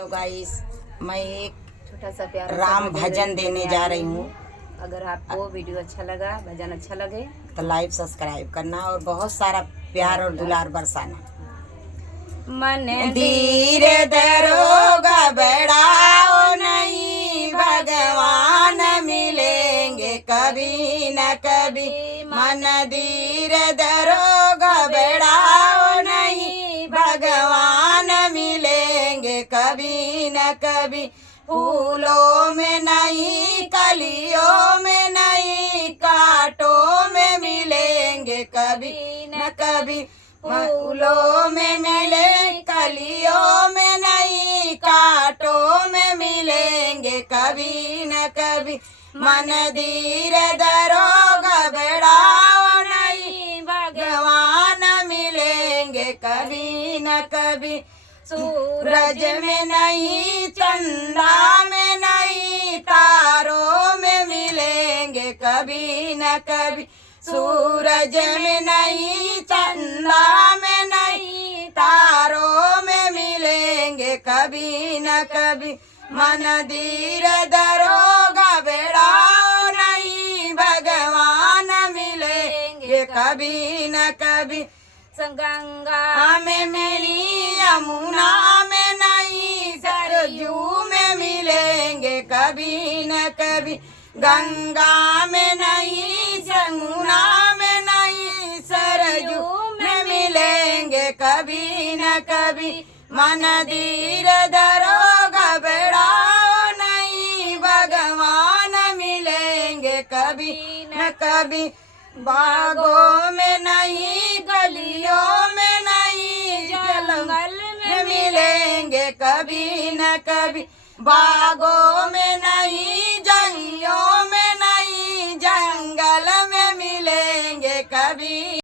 Hello guys, मैं एक छोटा सा प्यारा राम भजन देने जा रही हूँ। अगर आपको वीडियो अच्छा लगा, भजन अच्छा लगे तो लाइक सब्सक्राइब करना और बहुत सारा प्यार और दुलार बरसाना। मन धीर दरोगा बढ़ाओ नहीं, भगवान मिलेंगे कभी न कभी। मन धीर दरोगा बढ़ाओ नहीं, भगवान मिलेंगे कभी न कभी। फूलों में नहीं, कलियों में नहीं, कांटों में मिलेंगे कभी न कभी। फूलों में मिले, कलियों में नहीं, कांटों में मिलेंगे कभी न कभी। मन धीर दरोगा बढ़ाओ नहीं, भगवान मिलेंगे कभी न कभी। सूरज में नहीं, चंदा में नहीं, तारों में मिलेंगे कभी न कभी। सूरज में नहीं, चंदा में नहीं, तारों में मिलेंगे कभी न कभी। मन धीर दरोगा बढ़ाओ नहीं, भगवान मिलेंगे कभी न कभी। गंगा में मेरी, यमुना में नहीं, सरयू में मिलेंगे कभी न कभी। गंगा में नहीं, यमुना में नहीं, सरयू में मिलेंगे कभी न कभी। मन धीर दरोगा बढ़ाओ नहीं, भगवान मिलेंगे कभी न कभी। बागों में नहीं, गलियों में नहीं, जंगल में मिलेंगे कभी न कभी। बागों